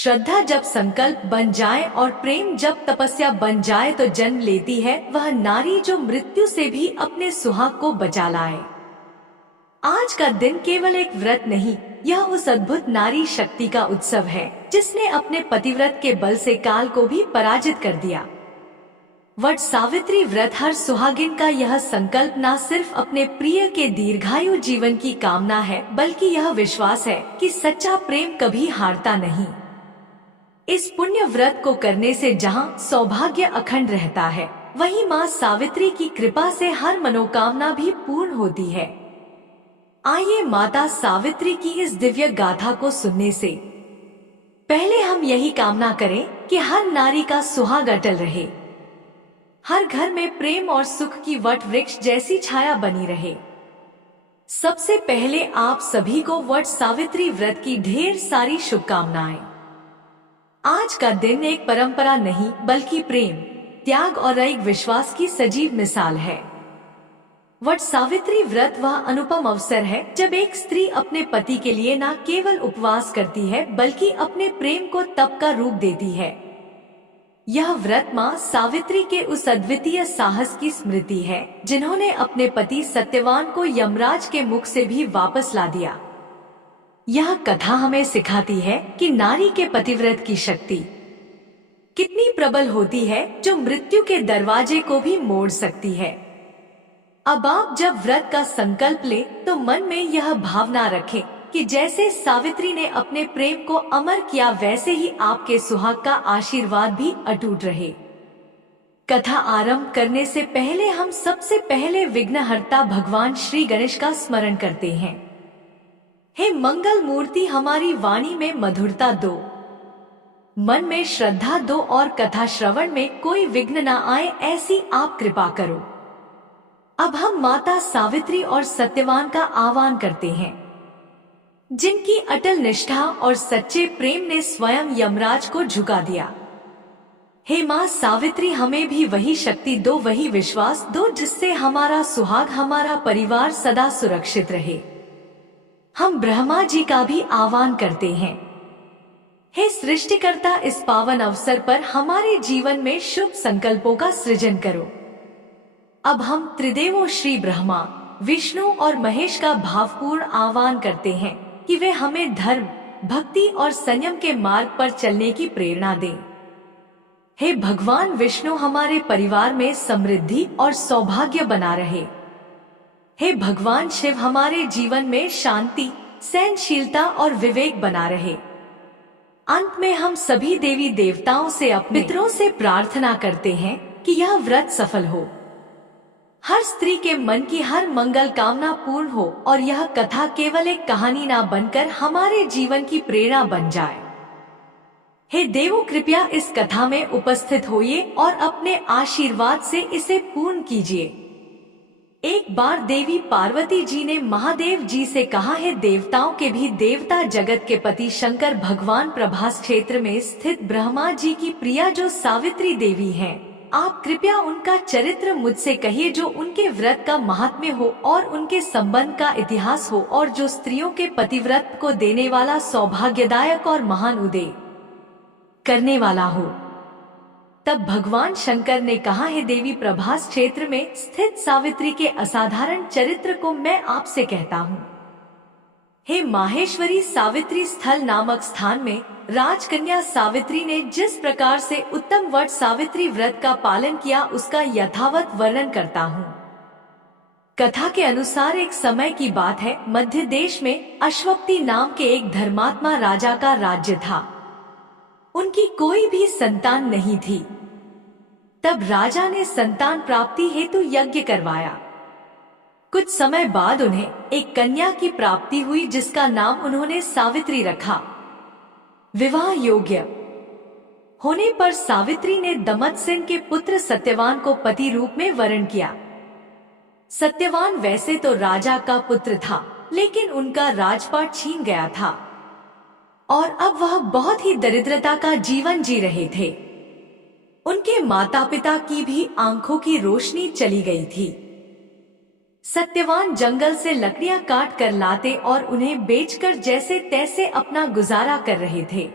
श्रद्धा जब संकल्प बन जाए और प्रेम जब तपस्या बन जाए तो जन्म लेती है वह नारी जो मृत्यु से भी अपने सुहाग को बचा लाए। आज का दिन केवल एक व्रत नहीं, यह उस अद्भुत नारी शक्ति का उत्सव है जिसने अपने पतिव्रत के बल से काल को भी पराजित कर दिया। वट सावित्री व्रत हर सुहागिन का यह संकल्प न सिर्फ अपने प्रिय के दीर्घायु जीवन की कामना है, बल्कि यह विश्वास है कि सच्चा प्रेम कभी हारता नहीं। इस पुण्य व्रत को करने से जहां सौभाग्य अखंड रहता है, वहीं मां सावित्री की कृपा से हर मनोकामना भी पूर्ण होती है। आइए माता सावित्री की इस दिव्य गाथा को सुनने से पहले हम यही कामना करें कि हर नारी का सुहाग अटल रहे, हर घर में प्रेम और सुख की वट वृक्ष जैसी छाया बनी रहे। सबसे पहले आप सभी को वट सावित्री व्रत की ढेर सारी शुभकामनाएं। आज का दिन एक परंपरा नहीं बल्कि प्रेम, त्याग और एक विश्वास की सजीव मिसाल है। वट सावित्री व्रत वह अनुपम अवसर है जब एक स्त्री अपने पति के लिए न केवल उपवास करती है बल्कि अपने प्रेम को तप का रूप देती है। यह व्रत मां सावित्री के उस अद्वितीय साहस की स्मृति है जिन्होंने अपने पति सत्यवान को यमराज के मुख से भी वापस ला दिया। यह कथा हमें सिखाती है कि नारी के पतिव्रत की शक्ति कितनी प्रबल होती है, जो मृत्यु के दरवाजे को भी मोड़ सकती है। अब आप जब व्रत का संकल्प ले तो मन में यह भावना रखें कि जैसे सावित्री ने अपने प्रेम को अमर किया, वैसे ही आपके सुहाग का आशीर्वाद भी अटूट रहे। कथा आरंभ करने से पहले हम सबसे पहले विघ्नहर्ता भगवान श्री गणेश का स्मरण करते हैं। हे मंगल मूर्ति, हमारी वाणी में मधुरता दो, मन में श्रद्धा दो और कथा श्रवण में कोई विघ्न न आए, ऐसी आप कृपा करो। अब हम माता सावित्री और सत्यवान का आह्वान करते हैं, जिनकी अटल निष्ठा और सच्चे प्रेम ने स्वयं यमराज को झुका दिया। हे मां सावित्री, हमें भी वही शक्ति दो, वही विश्वास दो जिससे हमारा सुहाग, हमारा परिवार सदा सुरक्षित रहे। हम ब्रह्मा जी का भी आह्वान करते हैं, हे सृष्टिकर्ता, इस पावन अवसर पर हमारे जीवन में शुभ संकल्पों का सृजन करो। अब हम त्रिदेवों श्री ब्रह्मा, विष्णु और महेश का भावपूर्ण आह्वान करते हैं कि वे हमें धर्म, भक्ति और संयम के मार्ग पर चलने की प्रेरणा दें। हे भगवान विष्णु, हमारे परिवार में समृद्धि और सौभाग्य बना रहे। हे भगवान शिव, हमारे जीवन में शांति, सहनशीलता और विवेक बना रहे। अंत में हम सभी देवी देवताओं से, अपने पितरों से प्रार्थना करते हैं कि यह व्रत सफल हो, हर स्त्री के मन की हर मंगल कामना पूर्ण हो और यह कथा केवल एक कहानी ना बनकर हमारे जीवन की प्रेरणा बन जाए। हे देवो, कृपया इस कथा में उपस्थित होइए और अपने आशीर्वाद से इसे पूर्ण कीजिए। एक बार देवी पार्वती जी ने महादेव जी से कहा, है देवताओं के भी देवता, जगत के पति शंकर भगवान प्रभास क्षेत्र में स्थित ब्रह्मा जी की प्रिया जो सावित्री देवी हैं, आप कृपया उनका चरित्र मुझसे कहिए, जो उनके व्रत का महात्म्य हो और उनके संबंध का इतिहास हो और जो स्त्रियों के पतिव्रत को देने वाला, सौभाग्यदायक और महान उदय करने वाला हो। तब भगवान शंकर ने कहा, है देवी प्रभास क्षेत्र में स्थित सावित्री के असाधारण चरित्र को मैं आपसे कहता हूँ। हे माहेश्वरी, सावित्री स्थल नामक स्थान में राजकन्या सावित्री ने जिस प्रकार से उत्तम वट सावित्री व्रत का पालन किया, उसका यथावत वर्णन करता हूँ। कथा के अनुसार एक समय की बात है, मध्य देश में अश्वपति नाम के एक धर्मात्मा राजा का राज्य था। उनकी कोई भी संतान नहीं थी। तब राजा ने संतान प्राप्ति हेतु यज्ञ करवाया। कुछ समय बाद उन्हें एक कन्या की प्राप्ति हुई जिसका नाम उन्होंने सावित्री रखा। विवाह योग्य होने पर सावित्री ने दमत्सेन के पुत्र सत्यवान को पति रूप में वरण किया। सत्यवान वैसे तो राजा का पुत्र था, लेकिन उनका राजपाट छीन गया था और अब वह बहुत ही दरिद्रता का जीवन जी रहे थे। उनके माता पिता की भी आंखों की रोशनी चली गई थी। सत्यवान जंगल से लकड़ियां काट कर लाते और उन्हें बेचकर जैसे तैसे अपना गुजारा कर रहे थे।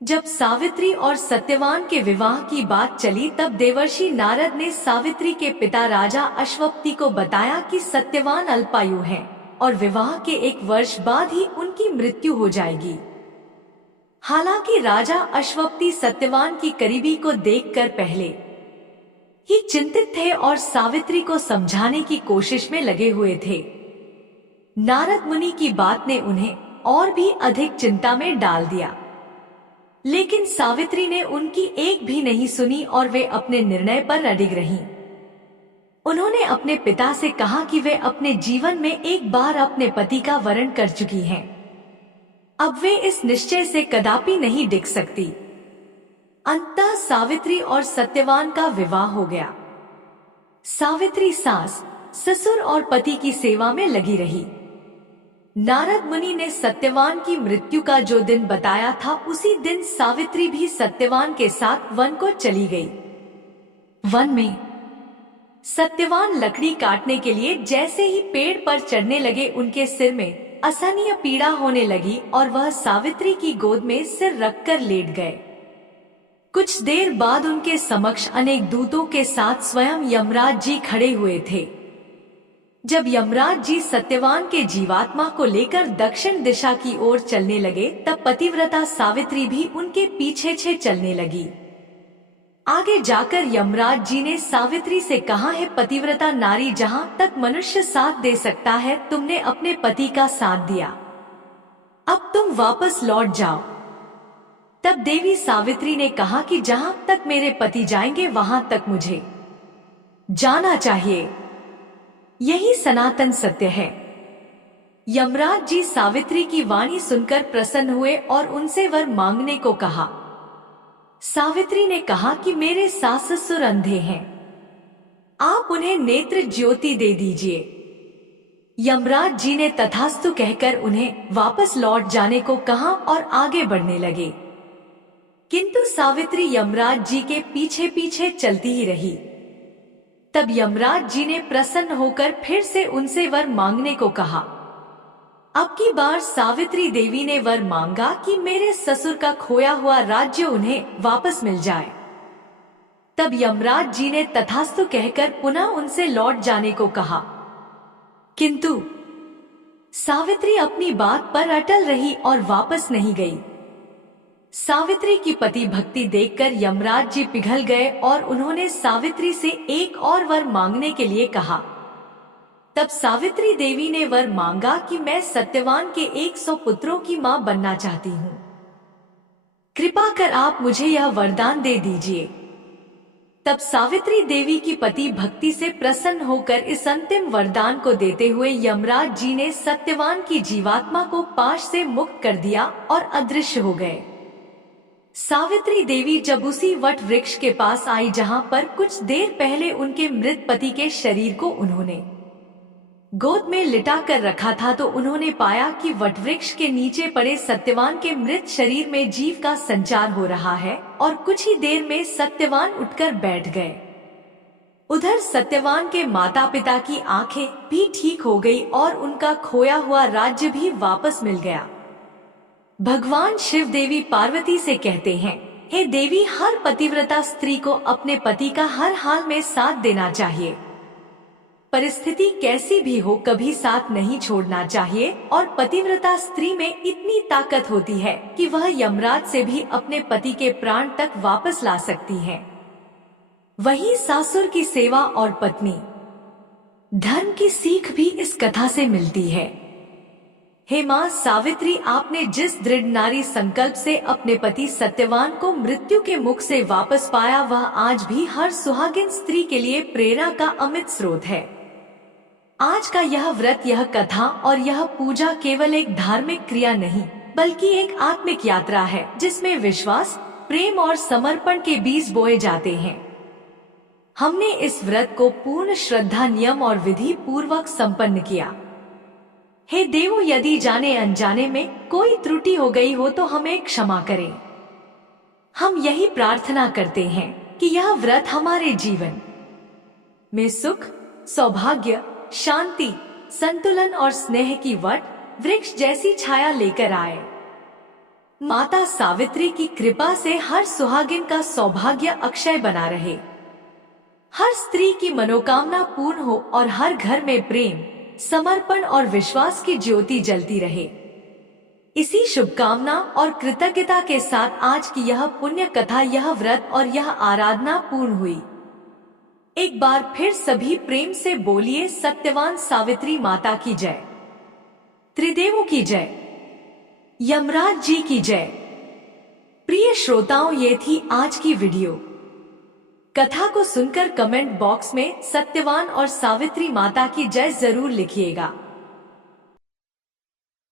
जब सावित्री और सत्यवान के विवाह की बात चली तब देवर्षि नारद ने सावित्री के पिता राजा अश्वपति को बताया कि सत्यवान अल्पायु है और विवाह के 1 वर्ष बाद ही उनकी मृत्यु हो जाएगी। हालांकि राजा अश्वपति सत्यवान की करीबी को देखकर पहले ही चिंतित थे और सावित्री को समझाने की कोशिश में लगे हुए थे। नारद मुनि की बात ने उन्हें और भी अधिक चिंता में डाल दिया, लेकिन सावित्री ने उनकी एक भी नहीं सुनी और वे अपने निर्णय पर अडिग रहीं। उन्होंने अपने पिता से कहा कि वे अपने जीवन में एक बार अपने पति का वरण कर चुकी हैं। अब वे इस निश्चय से कदापि नहीं डिग सकती। अंततः सावित्री और सत्यवान का विवाह हो गया। सावित्री सास, ससुर और पति की सेवा में लगी रही। नारद मुनि ने सत्यवान की मृत्यु का जो दिन बताया था, उसी दिन सावित्री भी सत्यवान के साथ वन को चली गई। वन में सत्यवान लकड़ी काटने के लिए जैसे ही पेड़ पर चढ़ने लगे, उनके सिर में असहनीय पीड़ा होने लगी और वह सावित्री की गोद में सिर रखकर लेट गए। कुछ देर बाद उनके समक्ष अनेक दूतों के साथ स्वयं यमराज जी खड़े हुए थे। जब यमराज जी सत्यवान के जीवात्मा को लेकर दक्षिण दिशा की ओर चलने लगे, तब पतिव्रता सावित्री भी उनके पीछे चलने लगी। आगे जाकर यमराज जी ने सावित्री से कहा, है पतिव्रता नारी, जहाँ तक मनुष्य साथ दे सकता है तुमने अपने पति का साथ दिया, अब तुम वापस लौट जाओ। तब देवी सावित्री ने कहा कि जहाँ तक मेरे पति जाएंगे वहाँ तक मुझे जाना चाहिए, यही सनातन सत्य है। यमराज जी सावित्री की वाणी सुनकर प्रसन्न हुए और उनसे वर मांगने को कहा। सावित्री ने कहा कि मेरे सास ससुर अंधे हैं, आप उन्हें नेत्र ज्योति दे दीजिए। यमराज जी ने तथास्तु कहकर उन्हें वापस लौट जाने को कहा और आगे बढ़ने लगे, किंतु सावित्री यमराज जी के पीछे पीछे चलती ही रही। तब यमराज जी ने प्रसन्न होकर फिर से उनसे वर मांगने को कहा। अब की बार सावित्री देवी ने वर मांगा कि मेरे ससुर का खोया हुआ राज्य उन्हें वापस मिल जाए। तब यमराज जी ने तथास्तु कहकर पुनः उनसे लौट जाने को कहा, किंतु सावित्री अपनी बात पर अटल रही और वापस नहीं गई। सावित्री की पति भक्ति देखकर यमराज जी पिघल गए और उन्होंने सावित्री से एक और वर मांगने के लिए कहा। तब सावित्री देवी ने वर मांगा कि मैं सत्यवान के 100 पुत्रों की मां बनना चाहती हूँ, कृपा कर आप मुझे यह वरदान दे दीजिए। तब सावित्री देवी की पति भक्ति से प्रसन्न होकर इस अंतिम वरदान को देते हुए यमराज जी ने सत्यवान की जीवात्मा को पाश से मुक्त कर दिया और अदृश्य हो गए। सावित्री देवी जब उसी वट वृक्ष के पास आई जहां पर कुछ देर पहले उनके मृत पति के शरीर को उन्होंने गोद में लिटा कर रखा था, तो उन्होंने पाया कि वटवृक्ष के नीचे पड़े सत्यवान के मृत शरीर में जीव का संचार हो रहा है और कुछ ही देर में सत्यवान उठकर बैठ गए। उधर सत्यवान के माता पिता की आंखें भी ठीक हो गई और उनका खोया हुआ राज्य भी वापस मिल गया। भगवान शिव देवी पार्वती से कहते हैं, हे देवी, हर पतिव्रता स्त्री को अपने पति का हर हाल में साथ देना चाहिए। परिस्थिति कैसी भी हो, कभी साथ नहीं छोड़ना चाहिए और पतिव्रता स्त्री में इतनी ताकत होती है कि वह यमराज से भी अपने पति के प्राण तक वापस ला सकती है। वहीं सासुर की सेवा और पत्नी धर्म की सीख भी इस कथा से मिलती है। हे मां सावित्री, आपने जिस दृढ़ नारी संकल्प से अपने पति सत्यवान को मृत्यु के मुख से वापस पाया, वह आज भी हर सुहागिन स्त्री के लिए प्रेरणा का अमित स्रोत है। आज का यह व्रत, यह कथा और यह पूजा केवल एक धार्मिक क्रिया नहीं, बल्कि एक आत्मिक यात्रा है जिसमें विश्वास, प्रेम और समर्पण के बीज बोए जाते हैं। हमने इस व्रत को पूर्ण श्रद्धा, नियम और विधि पूर्वक संपन्न किया। हे देवो, यदि जाने अनजाने में कोई त्रुटि हो गई हो तो हमें क्षमा करें। हम यही प्रार्थना करते हैं कि यह व्रत हमारे जीवन में सुख, सौभाग्य, शांति, संतुलन और स्नेह की वट वृक्ष जैसी छाया लेकर आए। माता सावित्री की कृपा से हर सुहागिन का सौभाग्य अक्षय बना रहे, हर स्त्री की मनोकामना पूर्ण हो और हर घर में प्रेम, समर्पण और विश्वास की ज्योति जलती रहे। इसी शुभकामना और कृतज्ञता के साथ आज की यह पुण्य कथा, यह व्रत और यह आराधना पूर्ण हुई। एक बार फिर सभी प्रेम से बोलिए सत्यवान सावित्री माता की जय, त्रिदेवों की जय, यमराज जी की जय। प्रिय श्रोताओं, ये थी आज की वीडियो। कथा को सुनकर कमेंट बॉक्स में सत्यवान और सावित्री माता की जय जरूर लिखिएगा।